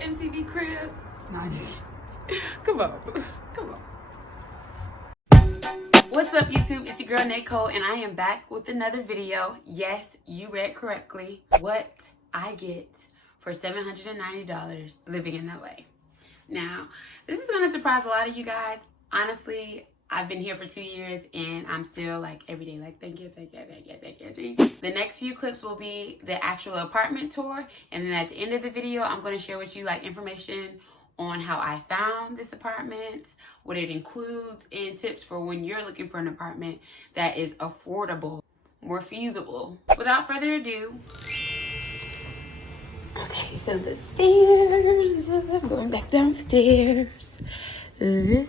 MTV Cribs. No, just come on. Come on. What's up, YouTube? It's your girl, Nicole, and I am back with another video. Yes, you read correctly. What I get for $790 living in LA. Now, this is going to surprise a lot of you guys. Honestly, I've been here for 2 years and I'm still like every day like, thank you, thank you, thank you, thank you, Jesus. The next few clips will be the actual apartment tour. And then at the end of the video, I'm going to share with you like information on how I found this apartment, what it includes, and tips for when you're looking for an apartment that is affordable, more feasible. Without further ado, okay, so the stairs, I'm going back downstairs. The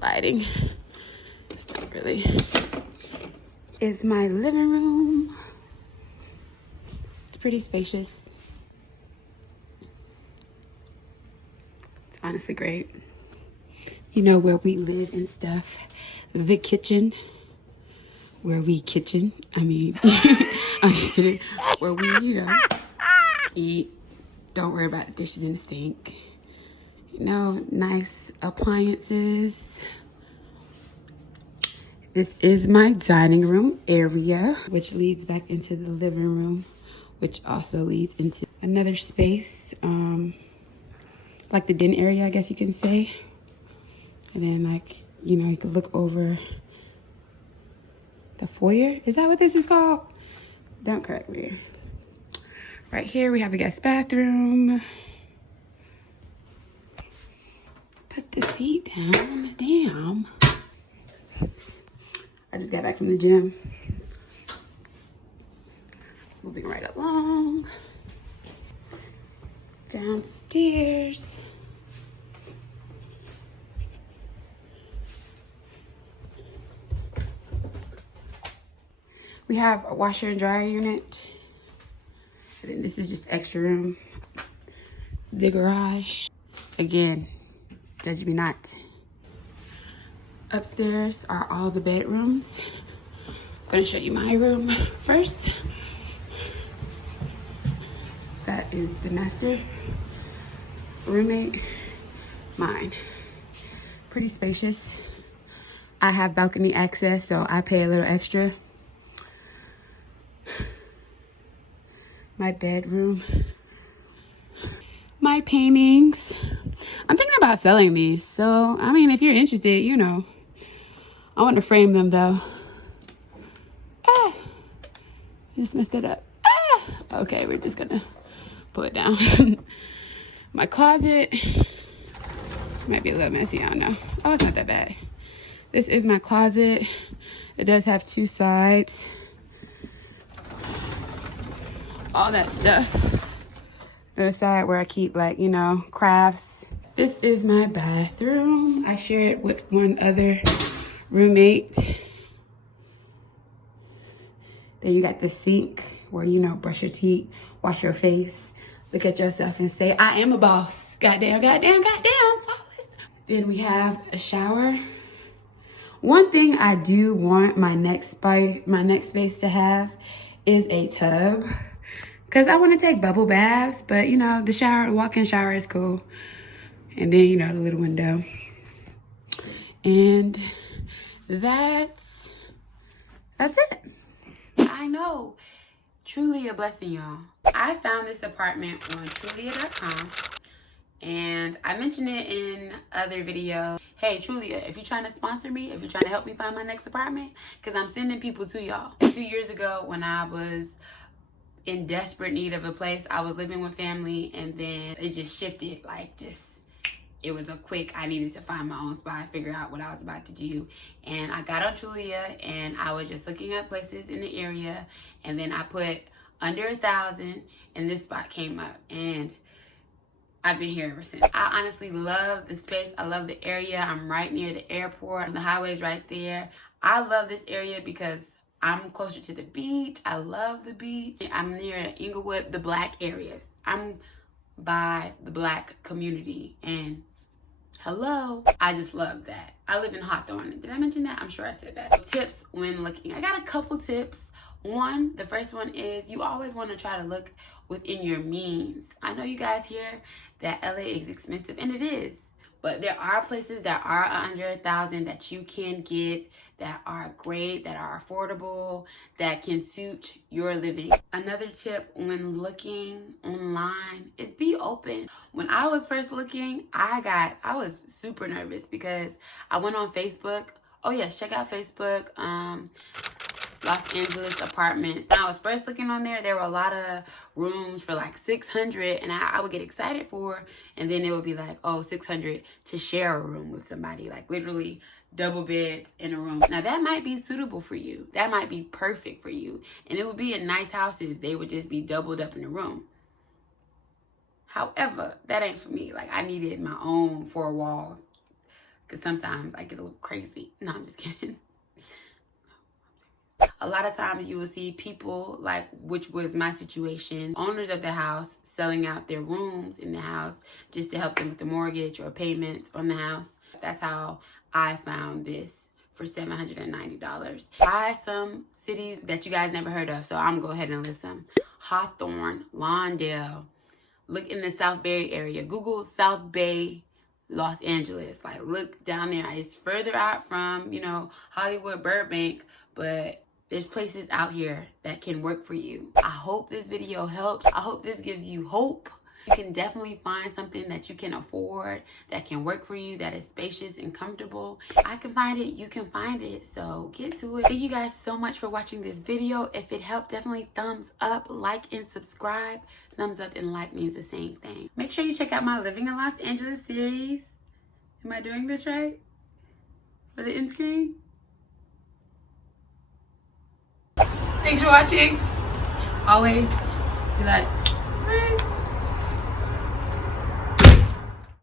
lighting, it's not really, is my living room. It's pretty spacious. It's honestly great. You know, where we live and stuff. The kitchen, where we kitchen, I mean, I'm just kidding. Where we, you know, eat. Don't worry about the dishes in the sink. You know, nice appliances. This is my dining room area, which leads back into the living room, which also leads into another space, like the den area, I guess you can say. And then, like, you know, you can look over the foyer. Is that what this is called? Don't correct me. Right here, we have a guest bathroom. Put the seat down. Damn. I just got back from the gym. Moving right along. Downstairs. We have a washer and dryer unit. And then this is just extra room. The garage. Again, judge me not. Upstairs are all the bedrooms. I'm gonna show you my room first. That is the master roommate, mine. Pretty spacious. I have balcony access, so I pay a little extra. My bedroom. My paintings. I'm thinking about selling these, so I mean, if you're interested, you know. I want to frame them though. Just messed it up. Okay, we're just gonna pull it down. My closet might be a little messy, I don't know. Oh, it's not that bad. This is my closet. It does have two sides. All that stuff. The side where I keep, like, you know, crafts. This is my bathroom. I share it with one other roommate. Then you got the sink where, you know, brush your teeth, wash your face, look at yourself and say, I am a boss. Goddamn, goddamn, goddamn, flawless. Then we have a shower. One thing I do want my next space to have is a tub. Because I want to take bubble baths, but, you know, the shower, the walk-in shower is cool. And then, you know, the little window. And that's it. I know. Truly a blessing, y'all. I found this apartment on Trulia.com. And I mentioned it in other videos. Hey, Trulia, if you're trying to sponsor me, if you're trying to help me find my next apartment, because I'm sending people to y'all. 2 years ago, when I was in desperate need of a place, I was living with family, and then it just shifted, like, it was a quick, I needed to find my own spot, figure out what I was about to do. And I got on Trulia, and I was just looking at places in the area, and then I put under 1,000, and this spot came up, and I've been here ever since. I honestly love the space. I love the area. I'm right near the airport. The highway's right there. I love this area because I'm closer to the beach. I love the beach. I'm near Inglewood, the black areas. I'm by the black community, and hello, I just love that. I live in Hawthorne. Did I mention that? I'm sure I said that. Tips when looking. I got a couple tips. The first one is you always want to try to look within your means. I know you guys hear that LA is expensive, and it is. But there are places that are under $1,000 that you can get that are great, that are affordable, that can suit your living. Another tip when looking online is be open. When I was first looking, I was super nervous because I went on Facebook. Oh yes, check out Facebook. Los Angeles apartments. When I was first looking on there, there were a lot of rooms for like $600, and I would get excited for, and then it would be like, oh, $600 to share a room with somebody, like literally double beds in a room. Now that might be suitable for you. That might be perfect for you, and it would be in nice houses. They would just be doubled up in a room. However, that ain't for me. Like I needed my own four walls because sometimes I get a little crazy. No, I'm just kidding. A lot of times you will see people, like, which was my situation, owners of the house selling out their rooms in the house just to help them with the mortgage or payments on the house. That's how I found this for $790. Try some cities that you guys never heard of, so I'm gonna go ahead and list them. Hawthorne, Lawndale. Look in the South Bay area. Google South Bay, Los Angeles. Like, look down there. It's further out from, you know, Hollywood, Burbank, but there's places out here that can work for you. I hope this video helps. I hope this gives you hope. You can definitely find something that you can afford, that can work for you, that is spacious and comfortable. I can find it, you can find it, so get to it. Thank you guys so much for watching this video. If it helped, definitely thumbs up, like, and subscribe. Thumbs up and like means the same thing. Make sure you check out my Living in Los Angeles series. Am I doing this right? For the end screen? Thanks for watching. Always be like, peace.